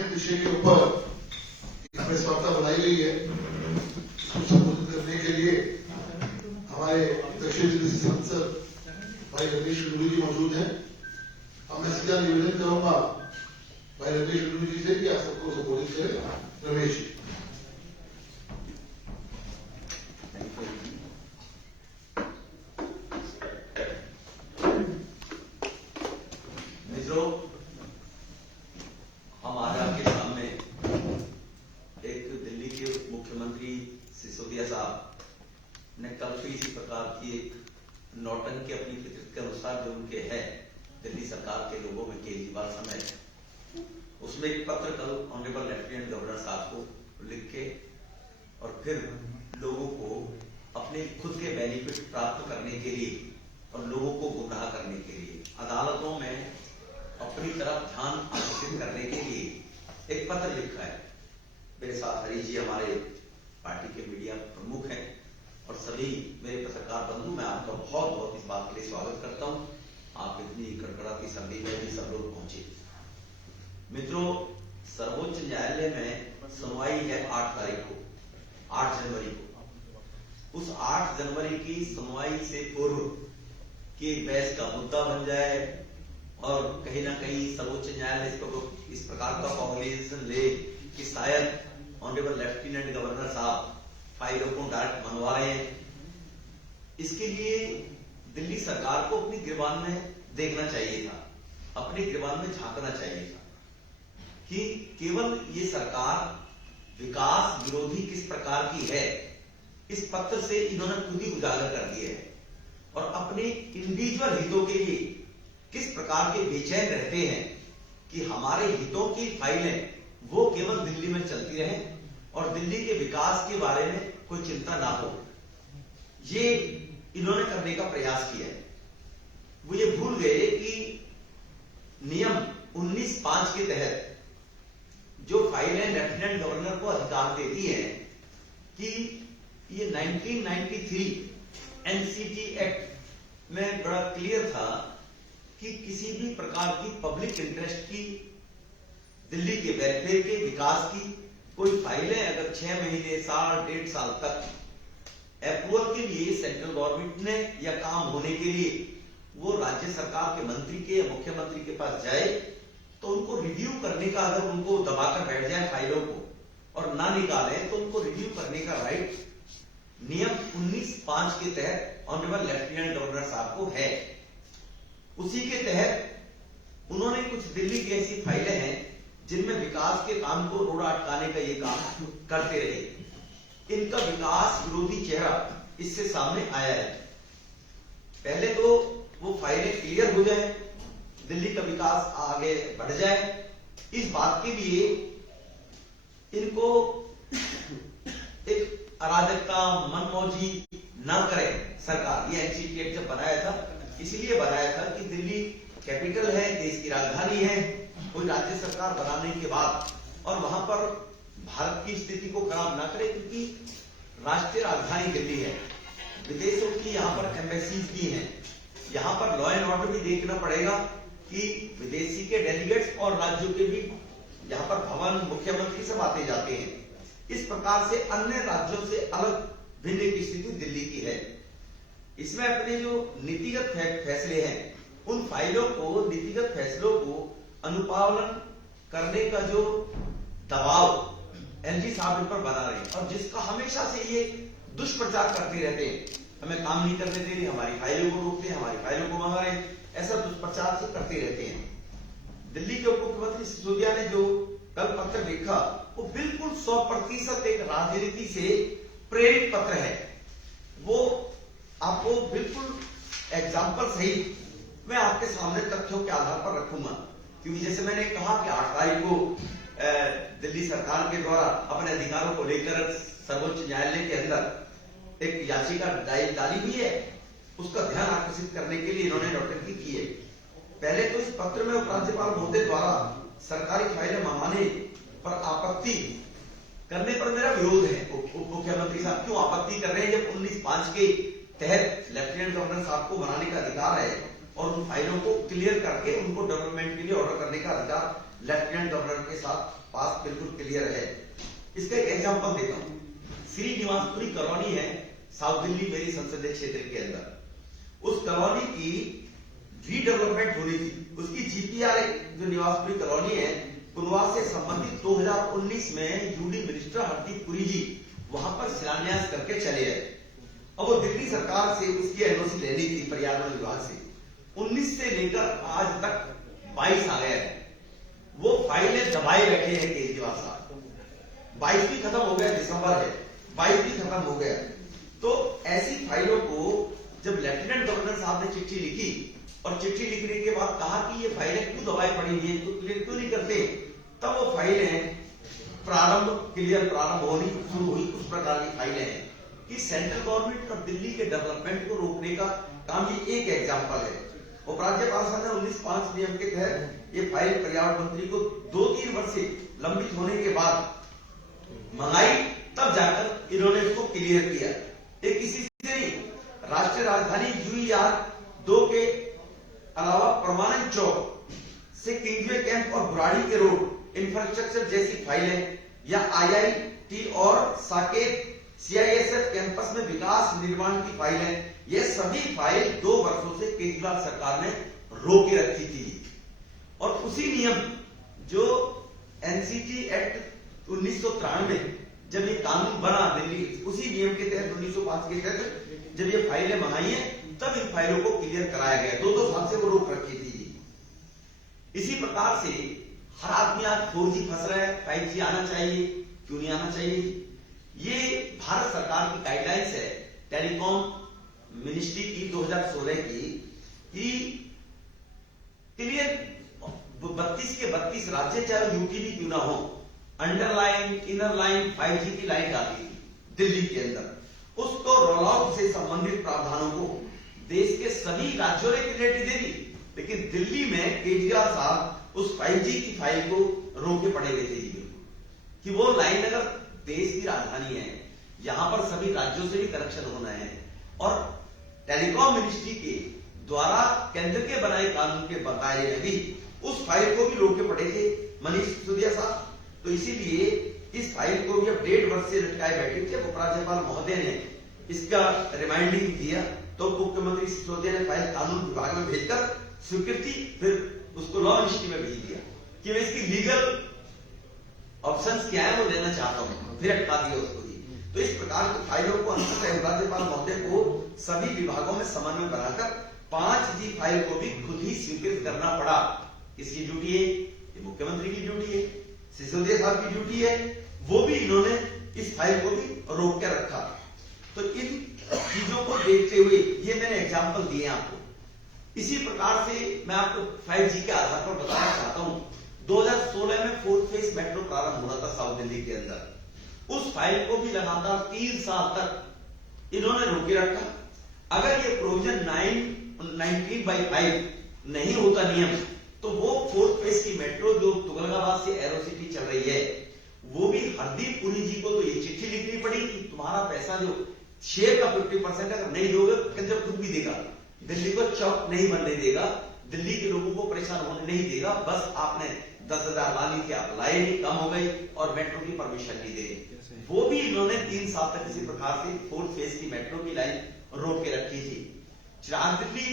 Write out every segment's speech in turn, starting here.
अहम विषय के ऊपर प्रेस वार्ता बनाई गई है। इसको संबोधित करने के लिए हमारे दक्षिण दिल्ली से सांसद भाई रमेश बिरुल जी मौजूद हैं। अब मैं सीधा निवेदन करूंगा भाई रमेश बिरुल जी से कि आप सबको संबोधित करें। रमेश जी। मित्रों, हम आज आपके सामने एक दिल्ली के मुख्यमंत्री सिसोदिया साहब ने कल से इसी प्रकार की एक नौटंकी अपनी फितरत के अनुसार जो उनके है दिल्ली सरकार के लोगों में केजरीवाल समेत, उसमें एक पत्र कल ऑनरेबल लेफ्टिनेंट गवर्नर साहब को लिख के और फिर लोगों को अपने खुद के बेनिफिट प्राप्त करने के लिए और लोगों को गुमराह करने के लिए अदालतों में अपनी तरफ ध्यान आकर्षित करने के लिए एक पत्र लिखा है। मेरे साथ हरीश जी हमारे पार्टी के मीडिया प्रमुख हैं और सभी मेरे पत्रकार बंधु, मैं आपका बहुत बहुत इस बात के लिए स्वागत करता हूं। आप इतनी कड़कड़ाती सर्दी में भी सब लोग पहुंचे। मित्रों, सर्वोच्च न्यायालय में सुनवाई है 8 तारीख को, 8 जनवरी को। उस 8 जनवरी की सुनवाई से पूर्व कि एक बहस का मुद्दा बन जाए और कहीं ना कहीं सर्वोच्च न्यायालय इस प्रकार का फॉर्मुलेशन ले कि शायद ऑनरेबल लेफ्टिनेंट गवर्नर साहब फाइलों को डायरेक्ट मंगवा रहे हैं, इसके लिए दिल्ली सरकार को अपनी गिरबान में देखना चाहिए था, अपनी गिरबान में झांकना चाहिए था कि केवल ये सरकार विकास विरोधी किस प्रकार की है, इस पत्र से इन्होंने खुद ही उजागर कर दिया है और अपने इंडिविजुअल हितों के लिए किस प्रकार के बेचैन रहते हैं कि हमारे हितों की फाइलें वो केवल दिल्ली में चलती रहें और दिल्ली के विकास के बारे में कोई चिंता ना हो। ये इन्होंने करने का प्रयास किया है। वो ये भूल गए कि नियम 19(5) के तहत जो फाइलें लेफ्टिनेंट गवर्नर को अधिकार देती है कि ये 1993 एनसीटी एक्ट में बड़ा क्लियर था कि किसी भी प्रकार की पब्लिक इंटरेस्ट की, दिल्ली के वेलफेयर के विकास की कोई फाइलें अगर 6 महीने, साल, 1.5 साल तक अप्रूवल के लिए सेंट्रल गवर्नमेंट ने या काम होने के लिए वो राज्य सरकार के मंत्री के या मुख्यमंत्री के पास जाए तो उनको रिव्यू करने का, अगर उनको दबाकर बैठ जाए फाइलों को और ना निकाले तो उनको रिव्यू करने का राइट नियम 19(5) के तहत ऑनरेबल लेफ्टिनेंट गवर्नर साहब को है। उसी के तहत उन्होंने कुछ दिल्ली की ऐसी फाइलें हैं जिनमें विकास के काम को रोड़ा अटकाने का ये काम करते रहे। इनका विकास विरोधी चेहरा इससे सामने आया है। पहले तो वो फाइलें क्लियर हो जाए, दिल्ली का विकास आगे बढ़ जाए, इस बात के लिए इनको एक अराजकता, मनमौजी ना करे सरकार। ये एनसीटी एक्ट जब बनाया था इसीलिए बनाया था कि दिल्ली कैपिटल है, देश की राजधानी है, कोई राज्य सरकार बनाने के बाद और वहां पर भारत की स्थिति को खराब ना करे, क्योंकि राष्ट्रीय राजधानी दिल्ली है, विदेशों की यहाँ पर एम्बेसीज भी हैं, यहाँ पर लॉ एंड ऑर्डर भी देखना पड़ेगा कि विदेशी के डेलीगेट्स और राज्यों के भी यहाँ पर भवन, मुख्यमंत्री सब आते जाते हैं। इस प्रकार से अन्य राज्यों से अलग भिन्न की स्थिति दिल्ली की है। इसमें अपने जो नीतिगत फैसले हैं, उन फाइलों को, नीतिगत फैसलों को अनुपालन करने का जो दबाव एलजी साहब पर बना रहे हैं और जिसका हमेशा से ये दुष्प्रचार करते रहते हैं, हमें काम नहीं करने दे रहे, हमारी फाइलों को रोकते हैं, हमारी फाइलों को मंगा रहे हैं, ऐसा दुष्प्रचार से करते रहते हैं। दिल्ली के उप मुख्यमंत्री सिसोदिया ने जो कल पत्र लिखा वो बिल्कुल 100% एक राजनीति से प्रेरित पत्र है। वो आपको बिल्कुल एग्जाम्पल सहित मैं आपके सामने तथ्यों के आधार पर रखूंगा, क्योंकि जैसे मैंने कहा कि 8 तारीख को दिल्ली सरकार के द्वारा अपने अधिकारों को लेकर सर्वोच्च न्यायालय के अंदर एक याचिका डाली हुई है, उसका ध्यान आकर्षित करने के लिए इन्होंने नौटंकी की है। पहले तो इस पत्र में उपराज्यपाल महोदय द्वारा सरकारी फाइलें मंगाने पर आपत्ति करने पर मेरा विरोध है। उप मुख्यमंत्री साहब क्यों आपत्ति कर रहे हैं जब 19(5) के तहत लेफ्टिनेंट गवर्नर साहब को बनाने का अधिकार है और उन फाइलों को क्लियर करके उनको डेवलपमेंट के लिए ऑर्डर करने का अधिकार लेफ्टिनेंट गवर्नर के साथ पास बिल्कुल क्लियर है। इसका एक एग्जांपल देता हूं। श्रीनिवासपुरी कॉलोनी है साउथ दिल्ली मेरी संसदीय क्षेत्र के अंदर। उस कॉलोनी की रीडेवलपमेंट होनी थी। उसकी जीपीआर जो निवासपुरी कॉलोनी है पुनर्वास से संबंधित 2019 में यूडी मिनिस्टर हरदीप पुरी जी वहां पर शिलान्यास करके चले गए। अब वो दिल्ली सरकार से उसकी एनओसी लेनी थी पर्यावरण विभाग से। 19 से लेकर आज तक 22 आ गया है। वो फाइलें दबाए बैठे हैं केजरीवाल साहब। 22 भी खत्म हो गया, दिसंबर है, 22 भी खत्म हो गया। तो ऐसी फाइलों को जब लेफ्टिनेंट गवर्नर साहब ने चिट्ठी लिखी और चिट्ठी लिखने के बाद कहा कि ये फाइलें क्यों दबाई पड़ी हुई है, क्यों नहीं करते, तब वो फाइलें प्रारंभ होनी शुरू हुई। उस प्रकार की फाइलें हैं कि सेंट्रल गवर्नमेंट और दिल्ली के डेवलपमेंट को रोकने का काम ये एक एग्जाम्पल है। उपराज्यपाल साहब ने 19(5) नियम के तहत ये फाइल पर्यावरण मंत्री को 2-3 वर्ष से लंबित होने के बाद मंगाई, तब जाकर इन्होंने इसको क्लियर किया। एक किसी से नहीं, राष्ट्रीय राजधानी UER-2 के अलावा परमानेंट चौक से किंग्सवे कैंप और बुराड़ी के रोड इंफ्रास्ट्रक्चर जैसी फाइलें या IIT और साकेत CISF कैंपस में विकास निर्माण की फाइलें, ये सभी फाइल 2 वर्षों से केजरीवाल सरकार ने रोके रखी थी। और उसी नियम जो NCT एक्ट 1993 जब ये कानून बना दिल्ली, उसी नियम के तहत 1905 के तहत जब ये फाइलें मंगाई हैं तब इन फाइलों को क्लियर कराया गया। 2-2 साल से वो रोक रखी थी। इसी प्रकार से हर आदमी आज 4G फंस रहा है, 5G आना चाहिए, क्यों नहीं आना चाहिए। ये भारत सरकार की गाइडलाइंस है टेलीकॉम मिनिस्ट्री की 2016 की, कि क्लियर 32 के 32 राज्य चाहे यूटी भी क्यों ना हो, अंडरलाइन इनर लाइन 5G की लाइन डाली थी दिल्ली के अंदर। उसको रोल आउट से संबंधित प्रावधानों को देश के सभी राज्यों ने क्लियरिटी दे दी, लेकिन दिल्ली में केजरीवाल साहब उस 5G की फाइल को रोके पड़े हुए थे कि वो लाइन अगर देश की राजधानी है, यहां पर सभी राज्यों से भी कनेक्शन होना है, और टेलीकॉम मिनिस्ट्री के द्वारा केंद्र के बनाए कानून के दायरे में भी उस फाइल को भी रोके पड़े थे मनीष सिसोदिया साहब। तो इसीलिए इस फाइल को भी अब 1.5 वर्ष से लटकाए बैठे थे। उपराज्यपाल महोदय ने इसका रिमाइंडिंग दिया तो मुख्यमंत्री सिसोदिया ने फाइल कानून विभाग में भेजकर स्वीकृति, फिर उसको लॉ मिनिस्ट्री में भेज दिया कि मैं इसकी लीगल ऑप्शंस क्या है वो लेना चाहता हूं, फिर अटका दिया उसको ही। तो इस प्रकार की फाइलों को अंततः उपराज्यपाल महोदय को सभी विभागों में समन्वय बनाकर 5G फाइल को भी खुद ही स्वीकृत करना पड़ा। किसकी ड्यूटी है? ये मुख्यमंत्री की ड्यूटी है, सिसोदिया साहब की ड्यूटी है। वो भी इन्होंने इस फाइल को भी रोक के रखा। तो इन चीजों को देखते हुए ये मैंने एग्जाम्पल दिए आपको। इसी प्रकार से मैं आपको 5G के आधार पर बताना चाहता हूं। 2016 में 4th फेज मेट्रो प्रारंभ हुआ था साउथ दिल्ली के अंदर। उस फाइल को भी लगातार 3 साल तक इन्होंने रोके रखा। अगर ये प्रोविजन 19/5 नहीं होता नियम, तो वो 4th फेज की मेट्रो जो तुगलकाबाद से एरो सिटी चल रही है, वो भी हरदीप पुरी जी को तो ये चिट्ठी लिखनी पड़ी कि तुम्हारा पैसा जो शेयर का 50% अगर नहीं दोगे, केंद्र खुद भी देगा, दिल्ली को चौक नहीं बनने देगा, दिल्ली के लोगों को परेशान होने नहीं देगा। बस आपने 10,000 ला ली थी, आप लाए नहीं, कम हो गई, और मेट्रो की परमिशन नहीं दे। वो भी इन्होंने 3 साल तक इसी प्रकार से 4th फेज की मेट्रो की लाइन रोक के रखी थी। चिराग दिल्ली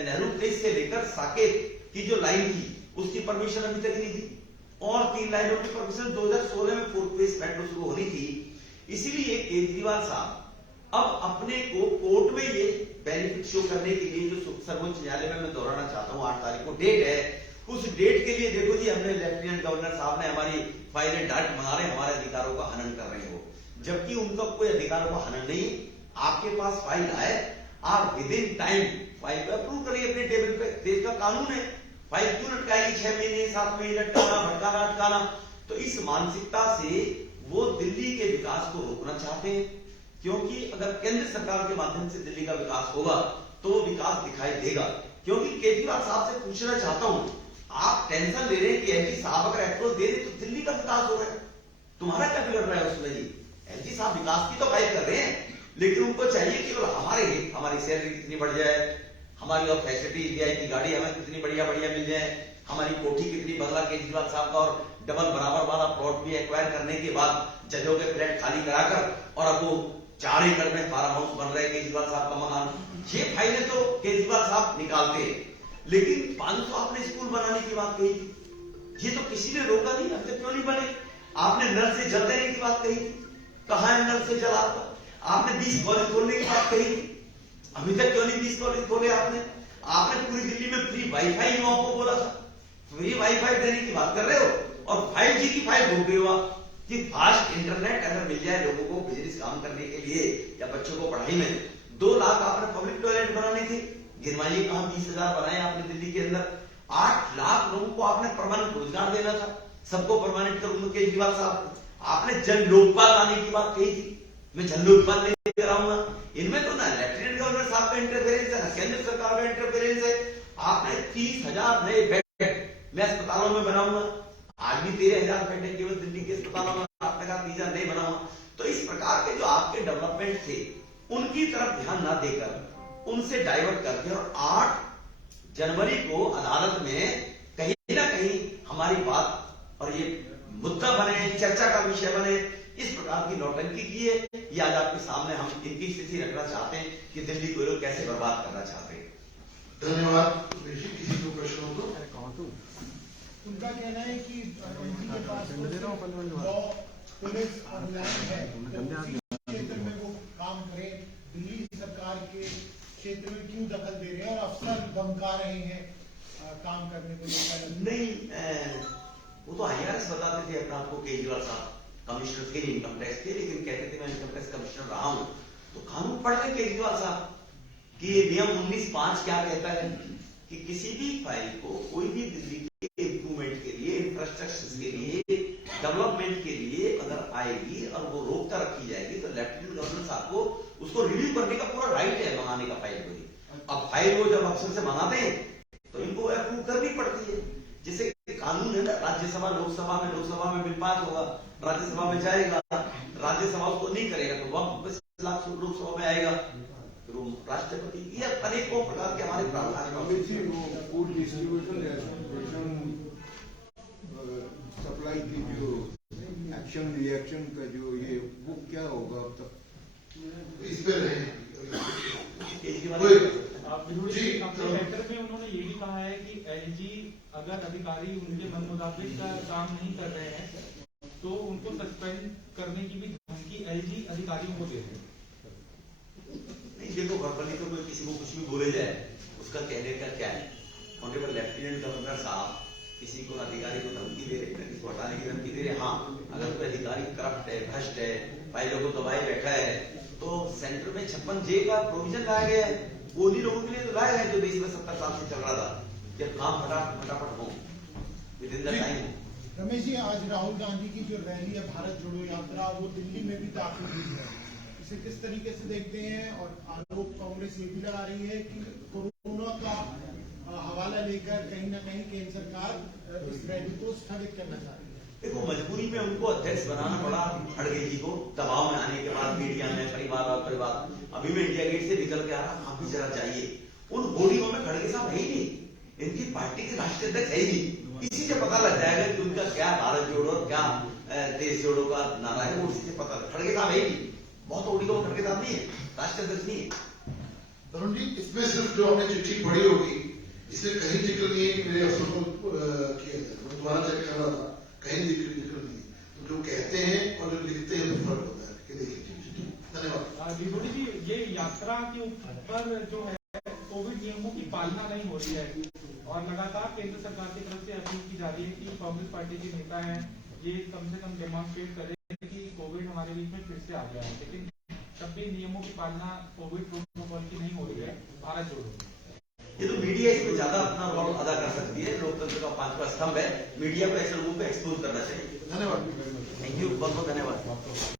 नेहरू प्लेस से लेकर साकेत की जो लाइन थी उसकी परमिशन अभी तक नहीं थी, और 3 लाइनों की परमिशन 2016 में 4th फेज मेट्रो शुरू होनी थी। इसीलिए केजरीवाल साहब अब अपने को कोर्ट में ये बेनिफिट शो करने के लिए जो सर्वोच्च न्यायालय में मैं दोहराना चाहता हूं, 8 तारीख को डेट है, उस डेट के लिए देखो जी, हमने लेफ्टिनेंट गवर्नर साहब ने हमारी फाइलें डांट मंगा रहे, हमारे अधिकारों का हनन कर रहे हो, जबकि उनका कोई अधिकारों का हनन नहीं। आपके पास फाइल आए, आप विद इन टाइम फाइल को अप्रूव करिए अपने टेबल पे, देश का कानून है। फाइल क्यों लटकाएगी 6 महीने 7 महीने लटकाना, भटकाना, अटकाना। तो इस मानसिकता से वो दिल्ली के विकास को रोकना चाहते हैं, क्योंकि अगर केंद्र सरकार के माध्यम से दिल्ली का विकास होगा तो वो विकास दिखाई देगा। क्योंकि केजरीवाल साहब से पूछना चाहता हूं, आप टेंशन ले रहे हैं कि एलजी साहब अगर अप्रोच दे रहे तो दिल्ली का विकास हो रहा है, तुम्हारा क्या बिगड़ रहा है उसमें जी? एलजी साहब विकास की तो फाइल कर रहे हैं, लेकिन उनको चाहिए कि हमारी सैलरी कितनी बढ़ जाए, हमारी और फैसिलिटी, वीआईपी गाड़ी हमें कितनी बढ़िया बढ़िया मिल जाए, हमारी कोठी कितनी बदला केजरीवाल साहब का, और डबल बराबर वाला प्लॉट भी एक्वायर करने के बाद जजों के फ्लैट खाली कराकर और अब वो 4 एकड़ में फार्म हाउस बन रहे केजरीवाल साहब का मकान। ये फाइलें तो केजरीवाल साहब निकालते हैं, लेकिन 500 आपने स्कूल बनाने की बात कही थी, ये तो किसी ने रोका नहीं, अब तक क्यों नहीं बने? आपने नल से जल देने की बात कही थी, कहां है नल से जल आपका? आपने 20 कॉलेज खोलने की बात कही थी, अभी तक क्यों नहीं 20 कॉलेज खोले आपने? आपने पूरी दिल्ली में फ्री वाईफाई युवाओं को बोला था, फ्री वाईफाई देने की बात कर रहे हो और 5G की फाइल भूल गए हो आप कि फास्ट इंटरनेट अगर मिल जाए लोगों को बिजनेस काम करने के लिए या बच्चों को पढ़ाई में। 2 लाख आपने पब्लिक टॉयलेट बनाने थे, गिनवाइए कहां 20,000 बनाए आपने दिल्ली के अंदर। 8 लाख लोगों को आपने परमानेंट रोजगार देना था, सबको परमानेंट करूंगा केजरीवाल साहब। आपने जन लोकपाल लाने की बात कही थी, मैं जन लोकपाल लेकर आऊंगा। इनमें तो ना लेफ्टिनेंट गवर्नर साहब का इंटरफेरेंस है, ना केंद्र सरकार का इंटरफेरेंस है। आपने 30,000 नए बेड मैं अस्पतालों में बनाऊंगा, आज भी 13,000 बेड है केवल दिल्ली के अस्पतालों में, आपने कहा 30,000 नहीं बनाऊंगा। तो इस प्रकार के जो आपके डेवलपमेंट थे उनकी तरफ ध्यान ना देकर उनसे डाइवर्ट करके, और 8 जनवरी को अदालत में कहीं ना कहीं हमारी बात और ये मुद्दा बने, चर्चा का विषय बने, इस प्रकार की नौटंकी की है। ये आज आपके सामने हम इनकी स्थिति रखना चाहते हैं कि दिल्ली को लोग कैसे बर्बाद करना चाहते हैं। धन्यवाद। किसी को प्रश्नों को उनका कहना है कि उनके पास लॉ, पुलिस और न्याय है, तो उसी क्षेत्र में वो काम करें। दिल्ली सरकार के क्षेत्र में क्यों दखल दे रहे हैं और अफसर धमका रहे हैं काम करने को लेकर? नहीं, वो तो IRS बताते थे अपने आपको, केजरीवाल साहब कमिश्नर थे, इनकम टैक्स थे, लेकिन कहते थे मैं इनकम टैक्स कमिश्नर रहा हूं। तो कानून पढ़ रहे केजरीवाल साहब कि ये नियम 19(5) क्या कहता है कि किसी भी फाइल को कोई भी दिल्ली के इंप्रूवमेंट के लिए, इंफ्रास्ट्रक्चर के लिए, डेवलपमेंट के लिए अगर आएगी और वो रोकता रखी जाएगी तो लेफ्टिनेंट गवर्नर साहब को उसको रिव्यू करने का पूरा राइट है, मंगाने का फाइल को ही। अब फाइल वो जब अफसर से मंगाते हैं तो इनको अप्रूव करनी पड़ती है। जैसे कानून है ना, राज्यसभा लोकसभा में बिल पास होगा, राज्यसभा में जाएगा, राज्यसभा उसको नहीं करेगा तो वापस लोकसभा में आएगा, फिर वो राष्ट्रपति। ये अनेकों प्रकार के हमारे प्रावधान फूड डिस्ट्रीब्यूशन सप्लाई की जो एक्शन रिएक्शन का जो ये वो क्या होगा अब तक? इस पे रहे अपने लेटर में उन्होंने ये भी कहा है कि LG अगर अधिकारी उनके मन मुताबिक का काम नहीं कर रहे हैं तो उनको सस्पेंड करने की भी धमकी LG अधिकारियों को दे रहे हैं। नहीं देखो, वर्बली तो कोई किसी को कुछ भी बोले जाए, उसका कहने का क्या है? ऑनरेबल लेफ्टिनेंट गवर्नर साहब किसी को अधिकारी को धमकी दे रहे हैं, किसी को हटाने की धमकी दे रहे हैं। हाँ, अगर कोई अधिकारी करप्ट है, भ्रष्ट है, फाइलों को दबाए बैठा है, तो सेंटर में 56J का प्रोविजन लाया गया है। वो उन्हीं लोगों के लिए तो लाया है जो देश में 70 साल से चल रहा था, जब काम फटाफट हो within the time. Ramesh ji, आज राहुल गांधी की जो रैली है भारत जोड़ो यात्रा, वो दिल्ली में भी दाखिल हुई है, इसे किस तरीके से देखते हैं? और आरोप कांग्रेस ये भी लगा रही है कि कोरोना का हवाला लेकर कहीं ना कहीं केंद्र सरकार इस रैली को स्थगित करना चाह रही है। देखो, मजबूरी में उनको अध्यक्ष बनाना पड़ा खड़गे जी को, दबाव में आने के बाद मीडिया में परिवार। अभी मैं इंडिया गेट से निकल के आ रहा, आप भी जरा चाहिए, उन होर्डिंगों में खड़गे साहब है ही नहीं, इनकी पार्टी के राष्ट्रीय अध्यक्ष है ही नहीं। इसी से पता लग जाएगा कि उनका क्या भारत जोड़ो और क्या देश जोड़ो का नारा है, वो इसी से पता। खड़गे साहब है ही नहीं, बहुत होर्डिंगों में खड़गे साहब नहीं है, राष्ट्रीय अध्यक्ष नहीं है। तरुण जी, इसमें सिर्फ जो हमने चिट्ठी पढ़ी होगी, इसमें कहीं जिक्र नहीं है कि मेरे अफसर को किया जाए, मैं दोबारा चेक कर रहा था, कहीं जिक्र नहीं है। तो जो कहते हैं और जो लिखते हैं उसमें फर्क होता है। धन्यवाद। डिप्टी जी, ये यात्रा के ऊपर जो है कोविड नियमों की पालना नहीं हो रही है और लगातार केंद्र सरकार की तरफ से अपील की जा रही है कि कांग्रेस पार्टी के नेता हैं, ये कम से कम डेमोन्स्ट्रेट करें कि कोविड हमारे बीच में फिर से आ गया है, लेकिन तब भी नियमों की पालना कोविड प्रोटोकॉल की नहीं हो रही है भारत जोड़ो। ये तो मीडिया इसमें ज्यादा अपना रोल अदा कर सकती है, लोकतंत्र का 5वां स्तंभ है, मीडिया को ऐसे लोगों को एक्सपोज करना चाहिए। धन्यवाद। थैंक यू, बहुत बहुत धन्यवाद।